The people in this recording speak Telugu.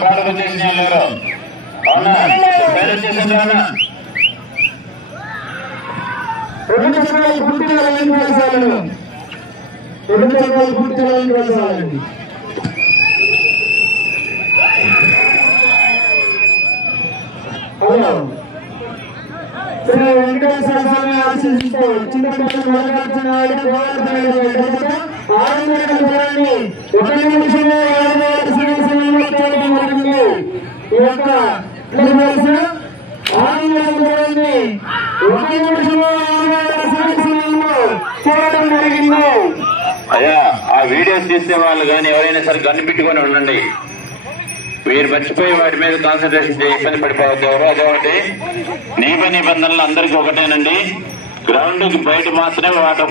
ప్రారంభం చేసిన లేరు అవునా సైడ్ వచ్చేసింది అవునా పూర్తిగా కొనసాగండి. శ్రీ వెంకటేశ్వర స్వామి ఆశీస్సుతో చిన్నపల్లి మల్లికార్జున దూరాన్ని 1 నిమిషంలో 56 సమయంలో చూడటం జరిగింది. ఈ యొక్క దూరాన్ని 1 నిమిషంలో 56 సమయంలో చూడటం జరిగింది. అయ్యా ఆ వీడియోస్ తీసే వాళ్ళు కానీ ఎవరైనా సరే గన్ను పెట్టుకొని ఉండండి. మీరు మర్చిపోయి వాటి మీద కాన్సన్ట్రేషన్ ఇబ్బంది పడిపోవద్దు ఎవరు. అదొకటి నియమ నిబంధనలు అందరికీ ఒకటేనండి. గ్రౌండ్ బయట మాత్రమే వాటర్